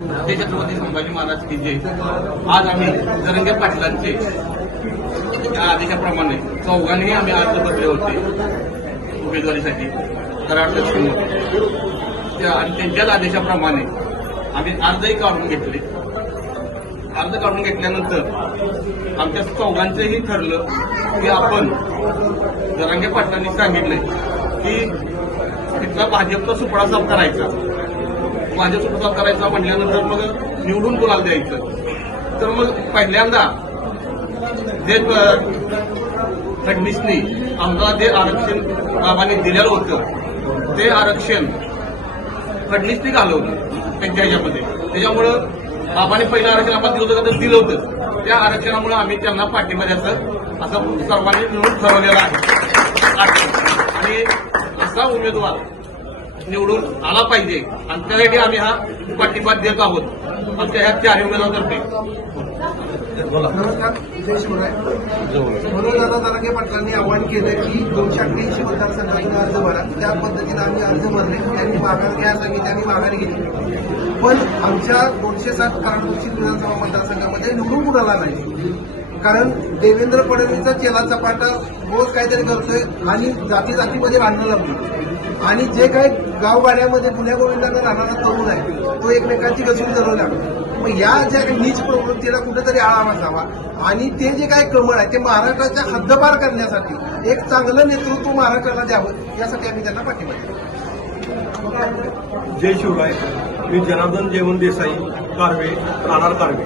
छत्रपती संभाजी महाराज की जय. आज आम्ही जरंगे पाटलांचे या आदेशाप्रमाणे चौघांनी आम्ही अर्ज भरले होते उमेदवारीसाठी कराड दक्षिण आणि त्यांच्याच आदेशाप्रमाणे आम्ही अर्जही काढून घेतले. अर्ज काढून घेतल्यानंतर आमच्या चौघांचंही ठरलं की आपण जरंगे पाटलांनी सांगितलंय की तिथला भाजपचा सुपडा साफ करायचा. माझ्या सुपडा साफ करायचा म्हटल्यानंतर मग निवडून कोणाला द्यायचं. तर मग पहिल्यांदा जे फडणवीसनी आम्हाला जे आरक्षण बाबांनी दिलेलं होतं ते आरक्षण फडणवीसनी घालवलं त्यांच्या ह्याच्यामध्ये. त्याच्यामुळं बाबांनी पहिलं आरक्षण आम्हाला दिलं होतं. त्या आरक्षणामुळे आम्ही त्यांना पाठिंबा द्यायचं असं सर्वांनी मिळून ठरवलेलं आहे. आणि असा उमेदवार निवडून आला पाहिजे आणि त्यासाठी आम्ही हा पाठिंबा देत आहोत आमच्या ह्या चारही उमेदवारांतर्फे. नमस्कार, जय शिवराय. मनोजदादा जरांगे पाटलांनी आवाहन केलं की 288 मतदारसंघांना अर्ज भरा. त्या पद्धतीने आम्ही अर्ज भरले. त्यांनी माघार घ्या सांगितली, त्यांनी माघार घेतली. पण आमच्या 207 कराड दक्षिण विधानसभा मतदारसंघामध्ये निवडून कुणाला नाही. कारण देवेंद्र फडणवीसचा चेला चपाटा रोज काहीतरी करतोय आणि जातीमध्ये भांडणं लागली. आणि जे काही गावगाड्यामध्ये पुण्या गोविंदांना राहणारा तरुण आहे तो एकमेकांची घसरून धरवला. मग या ज्या नीच प्रवृत्तीला कुठेतरी आळा बसावा आणि ते जे काही कमळ आहे ते महाराष्ट्राच्या हद्दपार करण्यासाठी एक चांगलं नेतृत्व महाराष्ट्राला द्यावं यासाठी आम्ही त्यांना पाठिंबा देतो. जय शिवराय. मी जनार्दन जयवंत देसाई कारवे, राहणार कारवे.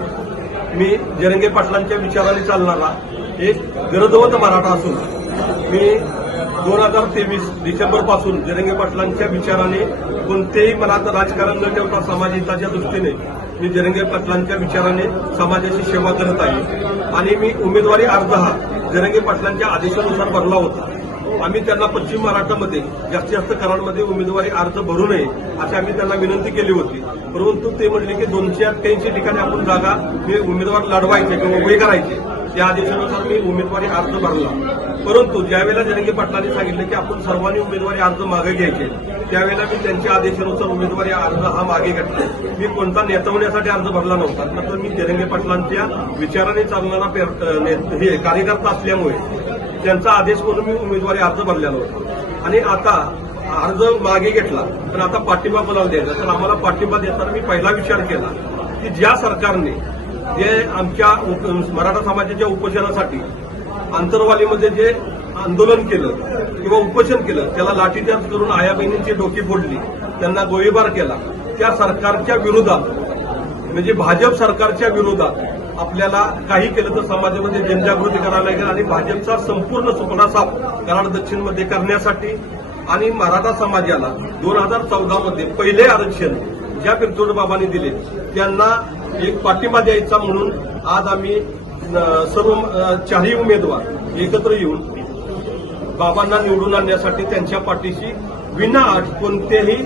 मी जरंगे पाटलांच्या विचाराने चालणारा एक गरजवंत मराठा असून मी 2023 डिसेंबर पासून जरंगे पाटलांच्या विचाराने कोणतेही मनात राजकारण न ठेवता समाजहिताच्या दृष्टीने मी जरंगे पाटलांच्या विचाराने समाजाची सेवा करत आहे. आणि मी उमेदवारी अर्ज हा जरंगे पाटलांच्या आदेशानुसार भरला होता. आम्ही त्यांना पश्चिम महाराष्ट्रामध्ये जास्तीत जास्त कराडमध्ये उमेदवारी अर्ज भरू नये अशी आम्ही त्यांना विनंती केली होती. परंतु ते म्हटले की 288 ठिकाणी आपण जागा मी उमेदवार लढवायचे किंवा उभे करायचे. त्या आदेशानुसार मी उमेदवारी अर्ज भरला. परंतु ज्यावेळेला जरंगे पाटलांनी सांगितलं की आपण सर्वांनी उमेदवारी अर्ज मागे घ्यायचे त्यावेळेला मी त्यांच्या आदेशानुसार उमेदवारी अर्ज हा मागे घेतला. मी कोणता नेतवण्यासाठी अर्ज भरला नव्हता. तर मी जरंगे पाटलांच्या विचाराने चालणारा हे कार्यकर्ता असल्यामुळे त्यांचा आदेश म्हणून मी उमेदवारी अर्ज भरलेला होता. आणि आता अर्ज मागे घेतला तर आता पाठिंबा कोणाला द्यायचा. तर आम्हाला पाठिंबा देताना मी पहिला विचार केला की ज्या सरकारने जे आमच्या मराठा समाजाच्या उपोषणासाठी आंतरवालीमध्ये जे आंदोलन केलं किंवा उपोषण केलं त्याला लाठीचार्ज करून आया बहिणींची डोकी फोडली, त्यांना गोळीबार केला, त्या सरकारच्या विरोधात म्हणजे भाजप सरकारच्या विरोधात आपल्याला काही केलं तर समाजामध्ये जनजागृती करायला लागेल. आणि भाजपचा संपूर्ण सुपडा साफ कराड दक्षिणमध्ये करण्यासाठी आणि मराठा समाजाला 2014 मध्ये पहिले आरक्षण ज्या बिरतोड बाबांनी दिले त्यांना एक पाठिंबा द्यायचा म्हणून आज आम्ही सर्व चारही उमेदवार एकत्र येऊन बाबांना निवडून आणण्यासाठी त्यांच्या पाठीशी विनाअट कोणतेही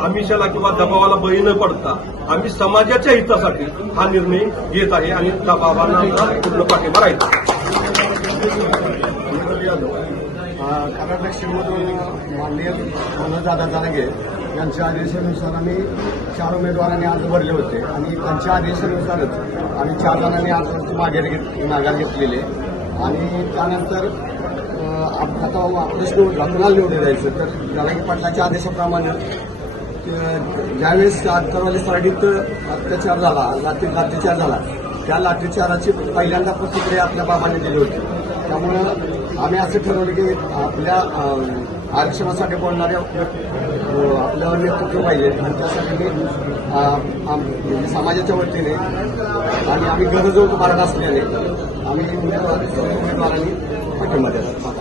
आमिषाला किंवा दबावाला बळी न पडता आम्ही समाजाच्या हितासाठी हा निर्णय घेत आहे आणि त्या बाबांना पूर्ण पाठिंबा राहील. कराड दक्षिणमधून माननीय मनोजदादा जरांगे यांच्या आदेशानुसार आम्ही 4 उमेदवारांनी अर्ज भरले होते आणि त्यांच्या आदेशानुसारच आम्ही 4 जणांनी अर्ज माघार घेतलेले. आणि त्यानंतर आता प्रश्न कुणाला निवडून द्यायचं तर जरांगे पाटलाच्या आदेशाप्रमाणे ज्यावेळेस आंतरवाली सराडीत अत्याचार झाला, लाठीचार झाला त्या लाठीचाराची पहिल्यांदा प्रतिक्रिया आपल्या बाबांनी दिली होती. त्यामुळं आम्ही असं ठरवलं की आपल्या आरक्षणासाठी बोलणारे आपल्यावर नेतृत्व पाहिजे आणि त्यासाठी मी समाजाच्या वतीने आणि आम्ही गरजवंत मराठा असल्याने आम्ही उमेदवारांनी पाठिंबा देतो.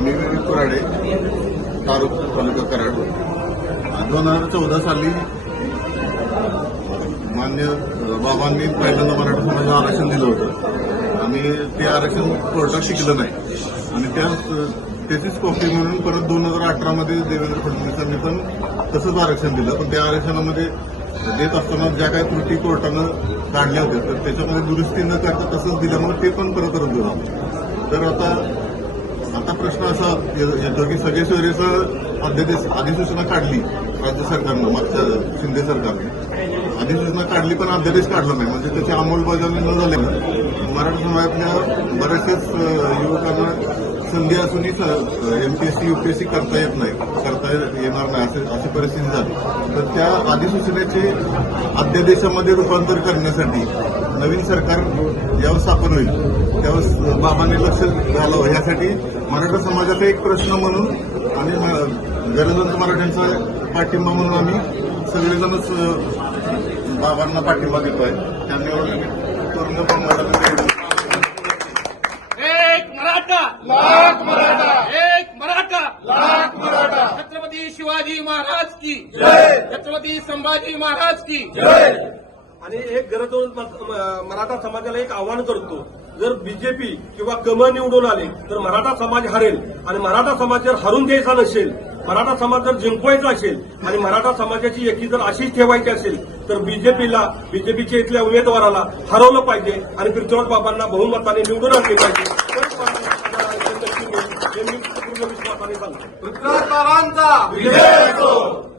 मी कुराडे तालुका कराड. 2014 साली मान्य बाबांनी पहिल्यांदा मराठा समाजाला आरक्षण दिलं होतं आणि ते आरक्षण कोर्टात टिकलं नाही आणि त्याचीच कॉपी म्हणून परत 2018 मध्ये देवेंद्र फडणवीसांनी पण तसंच आरक्षण दिलं. पण त्या आरक्षणामध्ये देत असताना ज्या काही त्रुटी कोर्टानं काढल्या होत्या तर त्याच्यामध्ये दुरुस्ती न करता तसंच दिल्यामुळे ते पण परत रद्द झालं. तर आता प्रश्न असा येतो की सगळे सोयरेचं अधिसूचना काढली राज्य सरकारनं, मागच्या शिंदे सरकारने अधिसूचना काढली पण अध्यादेश काढला नाही. म्हणजे त्याची अंमलबजावणी न झाल्यानं मराठा समाजातल्या बऱ्याचशाच युवकांना संधी असूनही एमपीएससी यूपीएससी करता येणार नाही अशी परिस्थिती झाली. तर त्या अधिसूचनेचे अध्यादेशामध्ये रूपांतर करण्यासाठी नवीन सरकार ज्यावेळेस स्थापन होईल त्यावेळेस बाबांनी लक्ष घालावं यासाठी मराठा समाजाचा एक प्रश्न म्हणून आणि गरजवंत मराठ्यांचा पाठिंबा म्हणून आम्ही सगळेजणच बाबांना पाठिंबा देतोय. त्यांनी तुरुंग एक मराठा लाख मराठा, एक मराठा लाख मराठा. छत्रपती शिवाजी महाराज की जय, छत्रपती संभाजी महाराज की जय. आणि एक गरजवंत मराठा समाजाला एक आव्हान करतो, जर बीजेपी किंवा कमळ निवडून आले तर मराठा समाज हरेल. आणि मराठा समाज जर हरून द्यायचा नसेल, मराठा समाज जर जिंकवायचा असेल आणि मराठा समाजाची एकी जर अशीच ठेवायची असेल तर बीजेपीच्या इथल्या उमेदवाराला हरवलं पाहिजे आणि पृथ्वीराज बाबांना बहुमताने निवडून आणले पाहिजे. हे मी पूर्ण विश्वासाने सांगतो. पृथ्वीराज बाबांचा विजय असो.